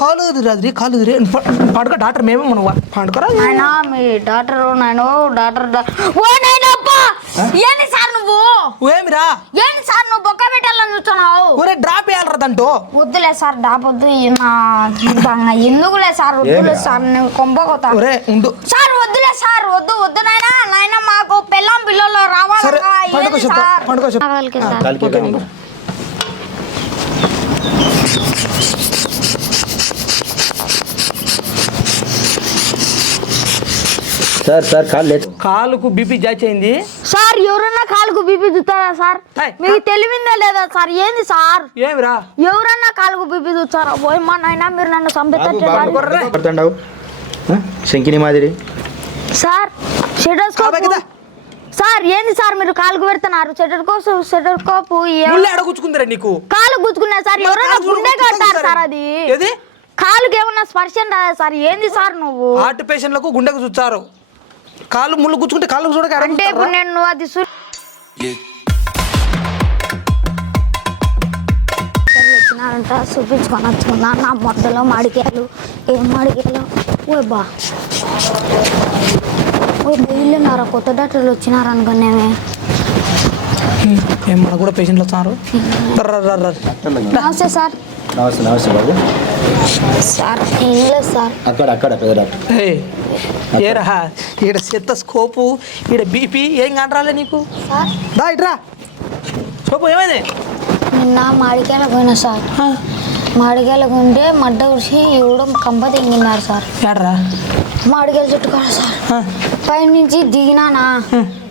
కాలు రాదు కాలు పండుగ డాక్టర్ మేమే మనం పండుగరా మీ డాక్టర్ నేను డాక్టర్ ఏంటి సార్ నువ్వు ఏమిరా ఏంటి సార్ నువ్వు బొక్క పెట్టాలని చూస్తున్నావు ఒరే డ్రాప్ వేయాలరా దంటూ వద్దులే సార్ డాప్ వద్దు ఎందుకులే సార్ వద్దులే సార్ నేను కొంపకోతా ఉండు సార్ వద్దులే సార్ వద్దు వద్దు నాయన మాకు పెళ్ళాం పిల్లలు రావాలి సార్ సార్ కాలుకు బీపీ జాచ్ అయింది సార్ ఎవరన్నా కాలుకు బీపీ చూస్తారా సార్ మీకు తెలివిందా లేదా సార్ ఏంది సార్ ఏమిరా ఎవరన్నా కాలుకు బీపీ చూస్తారా పోయమ్మా నాయన మీరు నన్ను చంపుతాండావు శంకిని మాదిరి సార్ సార్ ఏంది సార్ మీరు కాలుకు పెడుతున్నారు సెటర్కోపు గుచ్చుకుందిరా నీకు కాలు గుచ్చుకున్నా సార్ ఎవరైనా గుండె కట్టారు సార్ అది కాలుకి ఏమన్నా స్పర్శం రాదా సార్ ఏంది సార్ నువ్వు హార్ట్ పేషెంట్లకు గుండెకు చూస్తారు కాలు ముళ్ళు గుచ్చుకుంటే కాళ్ళు చూడక అంటే ఇప్పుడు నేను అది వచ్చినారంట చూపించుకొని వచ్చుకున్నా నా మొద్దలో మాడికాయలు ఏం మాడికాయలు ఓ ఇల్లున్నారా కొత్త డాక్టర్లు వచ్చినారు అనుకునేమే మన కూడా పేషెంట్లు వస్తున్నారు నమస్తే సార్ నమస్తే నమస్తే బాబు సార్ ఏం లేదు సార్ అక్కడ పెద్ద డాక్టర్ ఏరా ఈడ చెత్త స్కోపు ఈడ బీపీ ఏం కంటరాలే నీకు దా ఇట్రా స్కోపు ఏమైంది నిన్న మాడికాయలు పోయినా సార్ మాడికాయలకు ఉంటే మడ్డ ఉడిసి ఇవ్వడం కంప తెంగినారు సార్ ఏడ్రా మాడికాయలు చుట్టుకోవాలి సార్ పైనుంచి దిగినానా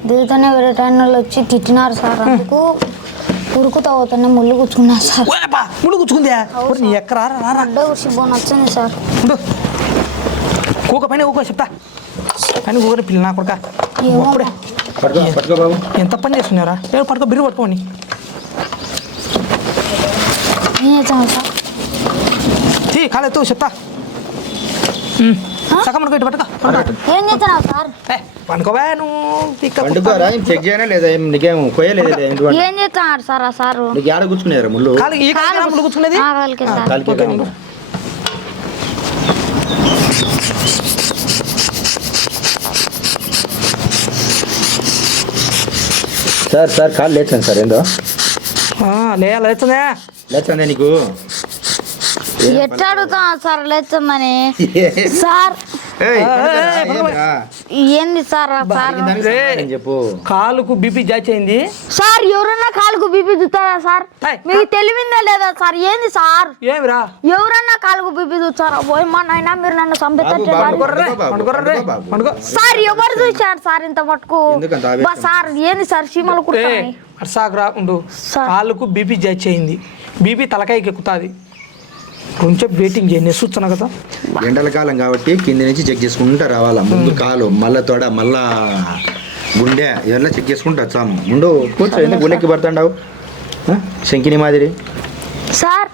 దిగుతూనే వేరే టైంలో వచ్చి తిట్టినారు సార్ అందుకు ఉరుకుతా పోతున్నా ముళ్ళు కూర్చుకున్నా సార్ ముళ్ళు కూర్చుకుందా ఎక్కరా మడ్డ ఉడిసి బోన్ వచ్చింది సార్ కూక పైన కూక చెప్తా పైన కూకని పిల్ల నా కొడుక ఎంత పని చేస్తున్నారా పట్టుకో బిర్రు పట్టుకోండి ఏం చేస్తాను సార్ కాలేదు చెప్తా సగం పట్టుకో పట్టుకో ఏం చేస్తున్నావు సార్ పండుకోవా నువ్వు చెక్ చేయనా లేదా నీకేం కోయలేదు ఏం చేస్తున్నాడు సార్ ఆ సారు నీకు ఏడ కూర్చుకునేరా ముళ్ళు ముళ్ళు కూర్చుకునేది సార్ సార్ కాలు లేచాను సార్ ఏందో లేచందే నీకు ఎట్లా అడుగుతా సార్ లేచమని సార్ ఏంది సార్ చెప్పు కాలుకు బీపీ జాచ్ అయింది సార్ ఎవరన్నా కాలుకు బీపీ చూస్తారా సార్ మీకు తెలివిందా లేదా సార్ ఏంది సార్ ఏమిరా ఎవరన్నా కాలుకు బీపీ చూస్తారా పోయమ్మా నాయన మీరు నన్ను చంపుతారు సార్ ఎవరు చూశారు సార్ ఇంత మటుకు సార్ ఏంది సార్ చీమలు కుడతాయి అర్సాకురా ఉండు కాలుకు బీపీ జాచ్ అయింది బీపీ తలకాయకి ఎక్కుతుంది కొంచెం వెయిటింగ్ చేయండి చూస్తున్నా కదా ఎండల కాలం కాబట్టి కింద నుంచి చెక్ చేసుకుంటా రావాలా ముందు కాలు మళ్ళా తోడ మళ్ళా గుండె ఇవన్నీ చెక్ చేసుకుంటా వచ్చాము ముందు కూర్చో ఎందుకు గుండెకి పడుతుండవు శంకిని మాదిరి సార్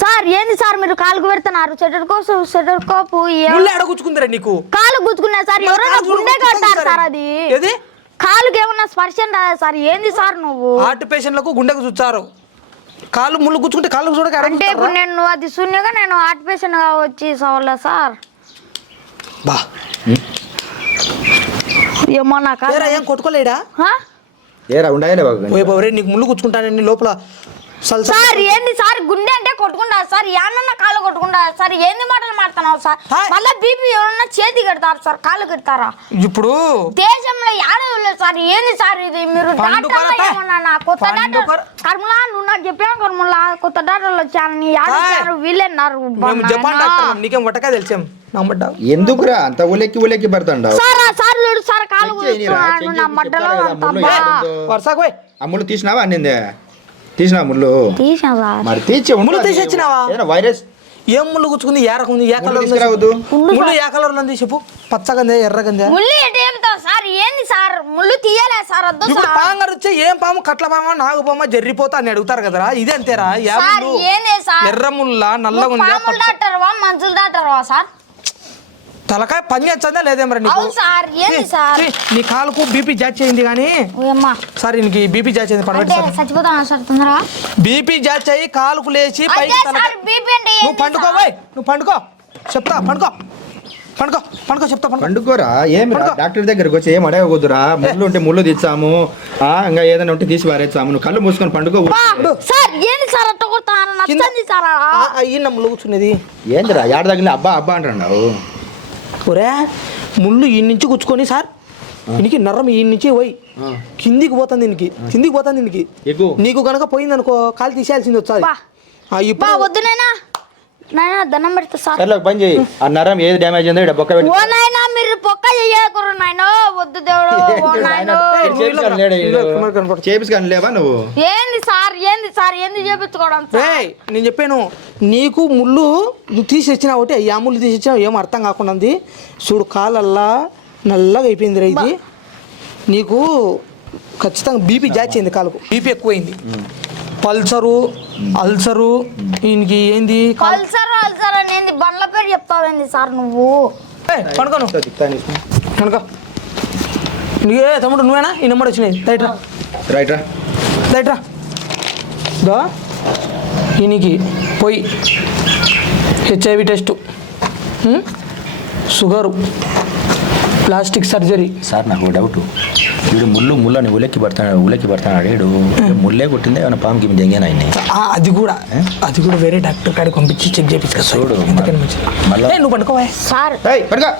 సార్ ఏంది సార్ మీరు కాలుకు పెడుతున్నారు సెటర్కోపు గుచ్చుకుందిరా నీకు కాలు గుచ్చుకున్నా సార్ ఎవరైనా గుండె కట్టారు సార్ అది కాలుకి ఏమన్నా స్పర్శం రాదా సార్ ఏంది సార్ నువ్వు హార్ట్ పేషెంట్లకు గుండెకు చూస్తారు కాళ్ళు ముళ్ళు గుచ్చుకుంటే కాళ్ళు చూడక అంటే ఇప్పుడు నేను అది శూన్యంగా నేను హార్ట్ పేషెంట్ గా వచ్చి సవాళ్ళ సార్ బా ఏమో నా కాలు ఏం కొట్టుకోలేడా నీకు ముళ్ళు గుచ్చుకుంటానండి లోపల సార్ ఏంది సార్ గుండె అంటే కొట్టుకుంటా సార్ ఏమన్నా కాళ్ళు కొట్టుకుంటా సార్ ఏంది మాటలు మాడుతున్నావు సార్ మళ్ళీ బీపీ ఎవరన్నా చేతి కడతారు సార్ కాళ్ళు కడతారా ఇప్పుడు దేశంలో ఏడవలేదు సార్ ఏంది సార్ ఇది మీరు ఏమన్నా కొత్త డాక్టర్ కర్మలా నువ్వు నాకు చెప్పాను కర్మలా కొత్త డాక్టర్లు వచ్చాను ఏడొచ్చారు వీళ్ళన్నారు నీకేం వటకా తెలిసాం ఎందుకురా అంత ఉలెక్కి పడుతుండవు సార్ సార్ చూడు సార్ కాళ్ళు నా మడ్డలో అమ్ములు తీసినావా అన్నిందే తీసినా ముళ్ళు మరి తీసిచ్చినావా వైరస్ ఏం ముళ్ళు గుచ్చుకుంది ఏ రకం ఉంది ఏ కలర్ ముళ్ళు ఏ కలర్ ఉంది చెప్పు పచ్చగందే ఎర్రగందే సార్ ఏంది సార్ ముళ్ళు తీయలే సార్ పాంగర్ వచ్చి ఏం పాము కట్ల పామ నాగు పామ జర్రిపోతా అని అడుగుతారు కదరా ఇది అంతేరా ఎర్ర ముళ్ళ నల్లగా డాక్టర్ మంచుల డాక్టర్ సార్ తలకాయ పని చేస్తుందా లేదే మరి నీకు అవును సార్ ఏంది సార్ నీ కాలుకు బీపీ జాచ్ అయింది కానీ ఓయమ్మా సార్ నీకు బీపీ జాచ్ అయింది పడబెట్టి అంటే సార్ చచ్చిపోతాను సార్ తొందరగా బీపీ జాచ్ అయ్యి కాలుకు లేచి అదే పైకి సార్ తలకాయ బీపీ అంటే నువ్వు ఏంది పండుకో సార్? పోయ్ నువ్వు పండుకో చెప్తా పండుకో పండుకో పండుకో చెప్తా పండుకో పండుకోరా ఏమి పండుకో. డాక్టర్ దగ్గరికి వచ్చి ఏం అడగకూడదురా ముళ్ళు ఉంటే ముళ్ళు తీసాము ఇంకా ఏదైనా ఉంటే తీసి పారేస్తాము నువ్వు కళ్ళు మూసుకొని పండుకో సార్ ఏంది సార్ అట్ట కొడతాను నచ్చంది సార్ అయ్యి నమ్ములు కూర్చున్నది ఏందిరా ఏడ తగిలి అబ్బా అబ్బా అంటున్నావు ఒరే ముళ్ళు ఈ నుంచి గుచ్చుకొని సార్ దీనికి నర్రం ఈ నుంచి పోయి కిందికి పోతుంది దీనికి కిందికి పోతుంది దీనికి ఎక్కువ నీకు కనుక పోయింది అనుకో కాలు తీసేయాల్సింది వచ్చాది బా. బా ఇప్పుడు వద్దు నాయనా నాయనా దండం పెడతా సార్ సర్లే ఒక పని చేయి ఆ నరం ఏది డ్యామేజ్ ఉందో ఇక్కడ బొక్క పెట్టి ఓ నాయనా మీరు పొక్క చేయకూరు నాయనో వద్దు దేవుడు ఓ నాయనో చేపించుకొని లేవా నువ్వు ఏంది సార్ ఏంది చేపించుకోవడం సార్ ఏయ్ నేను చెప్పాను నీకు ముళ్ళు నువ్వు తీసి వచ్చినా ఒకటి ఆ ముళ్ళు తీసి వచ్చినా ఏం అర్థం కాకుండా ఉంది చూడు కాలల్లా నల్లగా అయిపోయింది రా ఇది నీకు ఖచ్చితంగా బీపీ జాచింది కాలుకు బీపీ ఎక్కువైంది పల్సరు అల్సరు దీనికి ఏంది అల్సర్ అని ఏంది బండ్ల పేరు చెప్తావేంది సార్ నువ్వు పనుకోను పనుకో ఏ తమ్ముడు నువ్వేనా ఈ నెంబర్ వచ్చినాయి రైట్రా రైట్రా రైట్రా దా దీనికి పోయి HIV test sugar plastic surgery sir నాకు డౌట్ వీడు ముళ్ళని ఉలెక్కి పడతాడు వీడు ముళ్ళే కొట్టిందే ఏమైనా పాముకి జంగాను ఆయన అది కూడా వేరే డాక్టర్ కాడికి పంపించి చెక్ చేయించుకో చూడు మళ్ళీ నువ్వు పడుకోవా సార్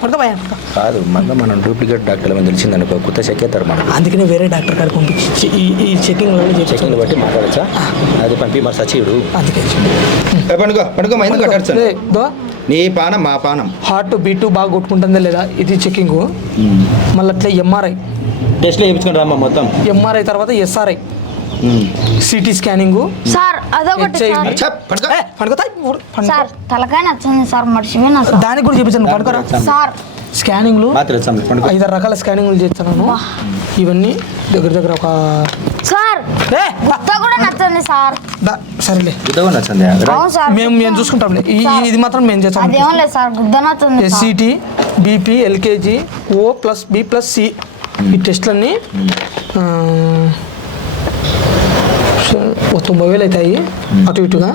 పడుకోవా కాదు మళ్ళీ మనం డూప్లికేట్ డాక్టర్ అని తెలిసిందనుకో కొత్త చెక్ చేస్తారు మనం అందుకనే వేరే డాక్టర్ కాడికి పంపించి ఈ చెకింగ్ చెకింగ్ బట్టి మాట్లాడచ్చా అది పంపి మరి సచివుడు అందుకే పండుకో మైందు కట్టాడు దో నీ పానం మా పానం హార్ట్ బీటు బాగా కొట్టుకుంటుందా లేదా ఇది చెకింగ్ మళ్ళీ అట్లా ఎంఆర్ఐ టెస్ట్లో చేయించుకొని రామ్మా మొత్తం ఎంఆర్ఐ తర్వాత ఎస్ఆర్ఐ సిటీ స్కానింగ్ సార్ అదొకటి సార్ తలకాయ నచ్చింది సార్ మర్చిపోయినా సార్ దానికి కూడా చూపించాను పడుకోరా సార్ స్కానింగ్లు 5-6 రకాల స్కానింగ్లు చేస్తాను ఇవన్నీ దగ్గర ఒక సార్ గుత్త కూడా నచ్చింది సార్ సరేలే అవును సార్ మేము చూసుకుంటాంలే ఇది మాత్రం మేము చేస్తాం అదేం లేదు సార్ గుద్ద నచ్చింది ఎస్సిటి బీపీ ఎల్కేజీ O+B+C ఈ టెస్ట్లన్నీ 90,000 అవుతాయి అటు ఇటుగా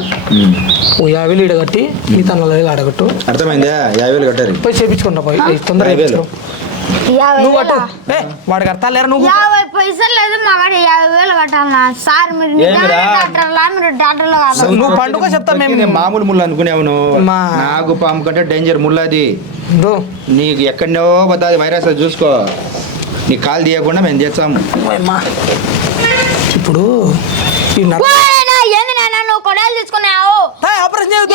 ఓ 50,000 ఈడ కట్టి మిగతా 40,000 ఆడగట్టు అర్థమైందా 50,000 కట్టారు పోయి చేయించుకుంటా పోయి తొందరగా చేయించుకో. నువ్వు కట్టు వాడికి అర్థాలు లేరా నువ్వు 50 పైసలు లేదు మా వాడి 50,000 కట్టాలన్నా సార్ మీరు డాక్టర్లా కాదు నువ్వు పండుగ చెప్తా మేము మామూలు ముళ్ళు అనుకునేవు నువ్వు నాకు పాము కంటే డేంజర్ ముళ్ళు అది నీకు ఎక్కడో పోతుంది వైరస్ అది చూసుకో నీ కాలు తీయకుండా మేము చేస్తాము ఇప్పుడు ఏంది నాన్న నువ్వు కొడాలు తీసుకున్నావు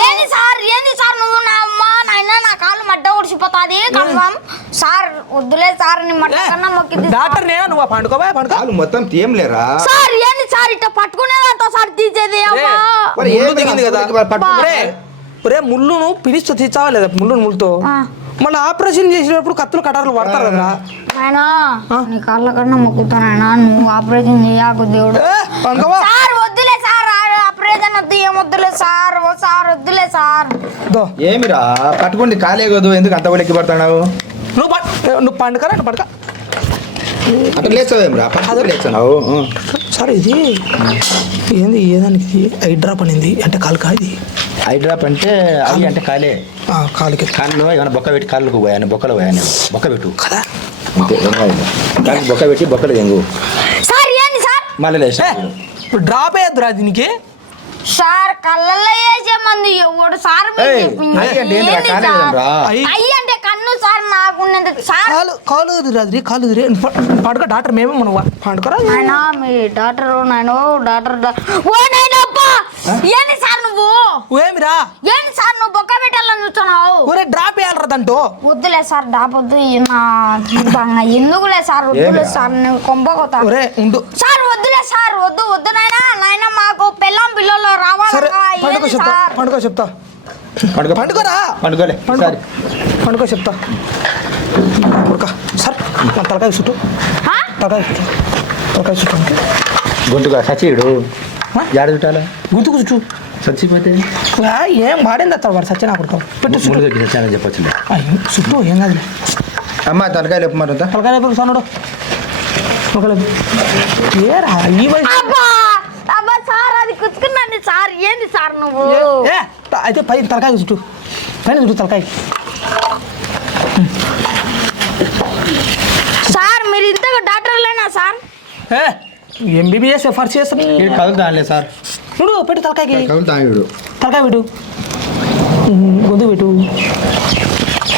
ఏంది సార్ నువ్వు నా అమ్మ నాయన నా కాళ్ళు మడ్డ ఉడిచిపోతాది కన్ఫర్మ్ సార్ వద్దులే సార్ నీ మడ్డ కన్నా మొక్కింది డాక్టర్ నేనా నువ్వు పండుకోవా కాలు మొత్తం తీయంలేరా సార్ ఏంది సార్ ఇట్లా పట్టుకునేదంతా సార్ తీసేది రే ముళ్ళును పిలిచి తీర్చావా లేదా ముళ్ళుతో మళ్ళీ ఆపరేషన్ చేసేటప్పుడు కత్తులు కటారులు పడతారు కదా ఆయన నీ కాళ్ళ కన్నా మొక్కుతానైనా నువ్వు ఆపరేషన్ చేయకు దేవుడు సార్ వద్దులే సార్ ఆపరేషన్ వద్దు ఏం వద్దులే సార్ ఓ సార్ వద్దులే సార్ ఏమిరా పట్టుకోండి కాలేగదు ఎందుకు అంత ఒలిక్కి పడతావు నువ్వు పండుకరా పడక అక్కడ లేచావేమిరా లేచావు సార్ ఇది ఏంది ఏదానికి ఐ డ్రాప్ అనింది అంటే కాలు కాదు ఐ డ్రాప్ అంటే అవి అంటే కాలే కాలుకి కాళ్ళు ఏమైనా బొక్క పెట్టి కాళ్ళకు పోయాను బొక్కలు పోయాను బొక్క పెట్టు కదా అంతే కాళ్ళు బొక్క పెట్టి బొక్కలు ఎంగు సార్ ఏంది సార్ మళ్ళీ లేచా డ్రాప్ అయ్యద్దురా దీనికి సార్ కళ్ళల్లో వేసే మంది ఎవడు సార్ అయ్యి అంటే కన్ను సార్ నాకు కాలు కాలు పడుకో డాక్టర్ మేమే మనం పండుకోరా నాయనా మీ డాక్టర్ నాయనో డాక్టర్ ఓ నాయనప్పా ఏంది సార్ నువ్వు ఏమిరా ఏంది సార్ నువ్వు బొక్క పెట్టాలని చూస్తున్నావు ఒరే డ్రాప్ వేయాలరా దాంట్లో వద్దులే సార్ డాపొద్దు ఎందుకులే సార్ వద్దులే సార్ నువ్వు కొంపకోతా ఉండు సార్ వద్దులే సార్ వద్దు నాయనా మాకు పెళ్ళం పిల్లలు సరే రావాలి పండుగ చెప్తా పండుకోరా పండుగ చెప్తా సార్ తలకాయ చుట్టూ తలకాయ చుట్టూ గొంతుగా సచివుడు యాడ చుట్టాలి గుంతుకు చుట్టూ చచ్చిపోతే ఏం వాడింది అత్తాడు వాడు సత్యనా కొడుకు పెట్టు ముళ్ళు తగ్గి చచ్చానని చెప్పొచ్చు చుట్టూ ఏం కాదు అమ్మ తలకాయలు ఎప్పుడు మరంతా తలకాయ సన్నాడు ఏరా ఈ వయసు అబ్బా సార్ అది కుచ్చుకున్నాను సార్ ఏంది సార్ నువ్వు అయితే పైన తలకాయ చుట్టూ పైన చుట్టూ తలకాయ సార్ మీరు ఇంతగా డాక్టర్లేనా సార్ ఎంబీబీఎస్ ఫస్ట్ చేస్తాను కదులు తాగలే సార్ చూడు పెట్టు తలకాయకి కదులు తాగాడు తలకాయ పెట్టు గొంతు పెట్టు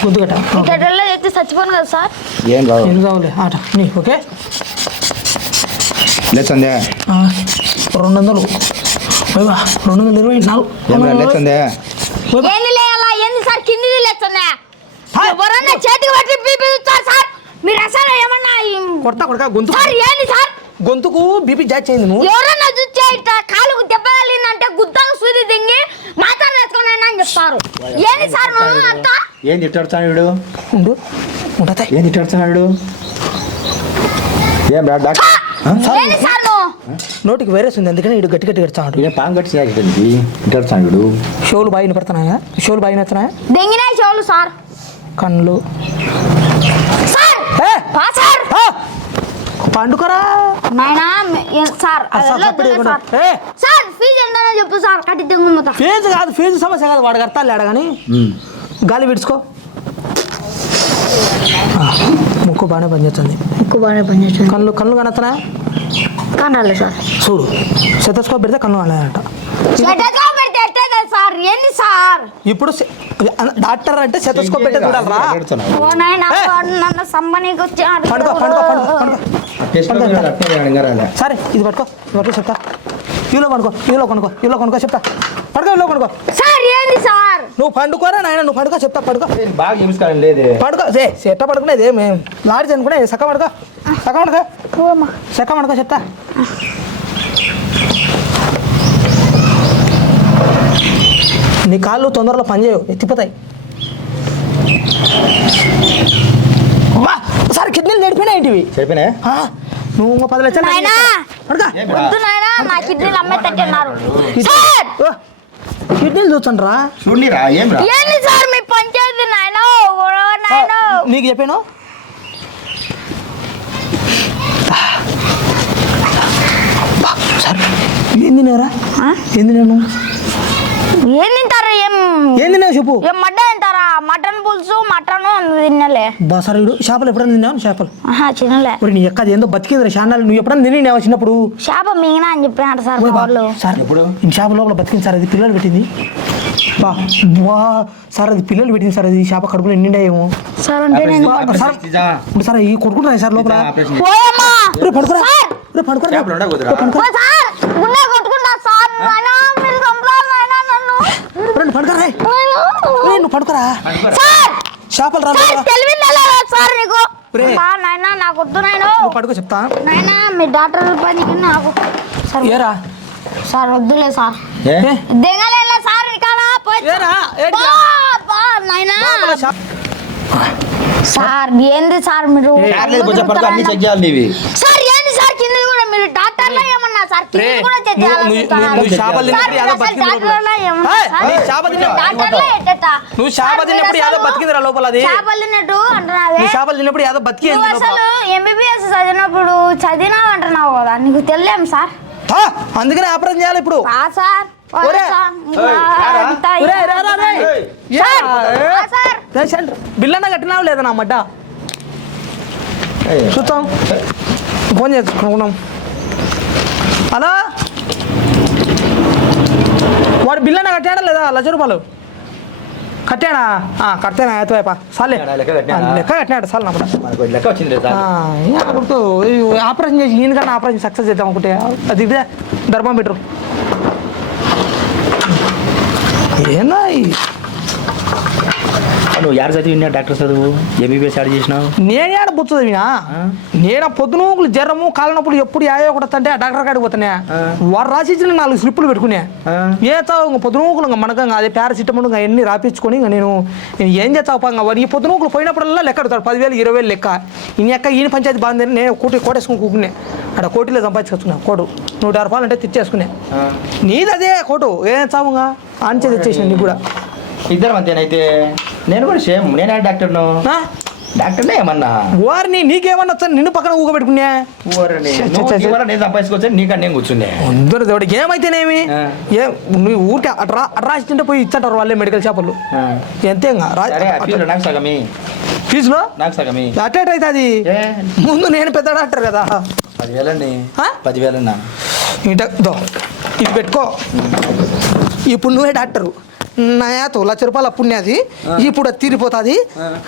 గొంతు కట్ట గడ్డల్లో ఎత్తి చచ్చిపోను కదా సార్ ఏం రావు ఏం కావాలి ఆట నీ ఓకే లేచందే 200 224 లేచందే ఏంది లేయాలా ఏంది సార్ కిందిది లేస్తున్నా ఎవరన్నా చేతికి పట్టి బీపీ చూస్తారు సార్ మీరు అసలు ఏమన్నా కొడతా గొంతు సార్ ఏంది సార్ గొంతుకు బీపీ జాచ్ అయింది నువ్వు ఎవరన్నా చూస్తే ఇట్లా కాలుకు దెబ్బ తగిలిందంటే గుద్దకు సూది దింగి మాత్రం వేసుకుని అని చెప్తారు ఏంది సార్ నువ్వు అంతా ఏం తిట్టాడుతున్నాడు ఉండు ఉండతా ఏం తిట్టాడుతున్నాడు ఏం రా డాక్టర్ ఏంది సార్ నువ్వు నోటికి వైరస్ ఉంది అందుకని ఇటు గట్టి కడతాడు ఇదే పాము కట్టి సాగుతుంది తిట్టాడుతున్నాడు షోలు బాగా వినపడుతున్నాయా షోలు బాగా వినొస్తున్నాయా దెంగినాయి చెవులు సార్ కళ్ళు సార్ ఏ! సార్ పండుకోరా నాయనా సార్ సార్ ఫీజు ఎంతనో చెప్పు సార్ కట్టి తెంగుమ్ముతా ఫీజు సమస్య కాదు వాడికి అర్థాలు లేడ కానీ గాలి విడుచుకో ముక్కు బాగానే పనిచేస్తుంది ఎక్కువ బాగానే పనిచేస్తుంది కళ్ళు కనొస్తున్నా కనాలి సార్ చూడు సెటస్కోప్ పెడితే కళ్ళు కనాలంట పెడితే ఎట్టే కదా సార్ ఏంది సార్ ఇప్పుడు డాక్టర్ అంటే సెటస్కోప్ పెట్టి చూడాలరా ఓ నాయనా నన్ను సమ్మనీకి వచ్చాడు సరే ఇది పట్టుకో చెప్తా ఇవిలో కొనుక్కో చెప్తా పడుకో ఇవిలో కొనుక్కో సార్ ఏంది సార్ నువ్వు పండుకోరా నాయన నువ్వు పడుకో చెప్తా పడుకో బాగా చూసుకోవాలి లేదే పడుకో చెట్ట పడుకునేది మేము లాడ్జ్ అనుకునే సక్క పడుకో చెప్తా నీ కాళ్ళు తొందరలో పనిచేయవు ఎత్తిపోతాయి సార్ కిడ్నీలు నడిపోయినాయి ఏంటివి సరిపోయినా నువ్వు ఇంకో 10 లక్షలు నాయనా వద్దు నాయనా నా కిడ్నీలు అమ్మేటట్టున్నారు సార్ కిడ్నీలు చూచండ్రా చూడనిరా ఏం రా ఏంది సార్ మీ పంచాయతీ నాయనా నాయనా నీకు చెప్పాను సార్ ఏం తినేరా ఏం తిన్నాను ఏం తింటారు ఏం తిన్నావు చెప్పు ఏం మడ్డ తింటారా మటన్ పులుసు మటన్ తినలే బసరుడు చేపలు ఎప్పుడైనా తిన్నావు చేపలు తినలే ఇప్పుడు నీ ఎక్కది ఏందో బతికిందిరా శానాలు నువ్వు ఎప్పుడైనా తినేవా చిన్నప్పుడు చేప మింగినా అని చెప్పినాడు సార్ వాళ్ళు సార్ ఈ చేప లోపల బతికింది సార్ అది పిల్లలు పెట్టింది సార్ అది పిల్లలు పెట్టింది సార్ అది చేప కడుపులో నిండాయేమో సార్ అంటే నేను ఇప్పుడు సార్ ఈ కొడుకుంటున్నాయి సార్ లోపల ఓయమ్మా పడుకోరా పడుకోరా సార్ గుండె కొట్టుకుంటా సార్ నాయనా మీరు చంపాలి నాయనా నన్ను పడుకోరా నువ్వు పడుకోరా సార్ చేపలు రా తెలివిందా సార్ నీకు నాయనా నాకు వద్దు నాయనా పడుకో చెప్తా నాయనా మీ డాక్టర్ పనికి నాకు సార్ ఏరా సార్ వద్దులే సార్ దిగలేలా సార్ ఇక్కడ నాయనా సార్ ఏంది సార్ మీరు అన్ని చెక్ చేయాలి ఇవి సార్ ఏంది సార్ కింద కూడా మీరు డాక్టర్లా ఏమన్నా సార్ కింద కూడా చెక్ నువ్వు చేప తిన్నప్పుడు యాదో బతికిందిరా లోపల అది చేపలు తిన్నట్టు అంటున్నావే చేపలు తిన్నప్పుడు యాదో బతికి అసలు ఎంబీబీఎస్ చదివినప్పుడు చదివినావు అంటున్నావు కదా నీకు తెలియం సార్ అందుకనే ఆపరేషన్ చేయాలి ఇప్పుడు సార్ బిల్లన్నా కట్టినావు లేదా నా మడ్డ చూద్దాం ఫోన్ చేసుకున్నాం హలో వాడు బిల్లన్నా కట్టాడా లేదా 1,00,000 రూపాయలు కట్టాడా కట్టానా అయిపోయా సార్లే లెక్క కట్టినాడు సార్ నాకు లెక్క వచ్చింది ఆపరేషన్ చేసి ఈయనకన్నా ఆపరేషన్ సక్సెస్ చేద్దాం అనుకుంటే అది ఇదే థర్మామీటర్ ఏందా నువ్వు యారు చదివినా డాక్టర్ చదువు ఎంబీబీఎస్ యాడ్ చేసినావు నేను ఏడ బుచ్చదివినా నేను పొద్దునూకులు జ్వరము కాలనప్పుడు ఎప్పుడు యాయో ఒకటి అంటే డాక్టర్ కాడికి పోతానే వారు రాసి ఇచ్చిన 4 స్లిప్పులు పెట్టుకునే ఏ చావు పొద్దునూకులు మనకు అదే పారాసిటమాల్ అన్నీ రాపించుకొని నేను ఏం చేస్తావు ఈ పొద్దునూకులు పోయినప్పుడల్లా లెక్క అడుగుతాడు 10,000 20,000 లెక్క ఈయన పంచాయతీ బాగుందని నేను కోటేసుకుని కూకునే అక్కడ కోటిలో సంపాదించుకొచ్చుకున్నా కోటు 160 రూపాయలు అంటే తెచ్చేసుకునే నీది అదే కోటు ఏం చావుగా ఆంచే తెచ్చేసిన నీకు కూడా ఇద్దరు అంతేనైతే నేను కూడా సేమ్ నేనే డాక్టర్ను డాక్టర్నే ఏమన్నా వారిని నీకేమన్నా వచ్చా నిన్ను పక్కన ఊగబెట్టుకునే నేను సంపాదించుకోవచ్చు నీకన్నా నేను కూర్చునే అందరు దేవుడికి ఏమైతేనేమి నువ్వు ఊరికే అట్రా రాసింటే పోయి ఇచ్చంటారు వాళ్ళే మెడికల్ షాపులు ఎంతే నాకు సగమి ఫీజులో నాకు సగమి అటేట్ అయితే అది ముందు నేను పెద్ద డాక్టర్ కదా 10,000 అండి 10,000 అన్నా ఇది పెట్టుకో ఇప్పుడు నువ్వే డాక్టరు నాయాతో 1,00,000 రూపాయలు అప్పుడునేది ఇప్పుడు అది తీరిపోతుంది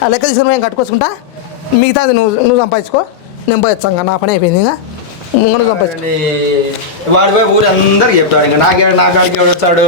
ఆ లెక్క తీసుకుని మేము కట్టుకోసుకుంటా మిగతాది నువ్వు సంపాదించుకో నేను పోయొచ్చాను నా పని అయిపోయింది ఇంకా నువ్వు సంపాదించుకో వాడి పోయి ఊరు అందరికి చెప్తాడు ఇంకా నాకాడికి ఎవడు వచ్చాడు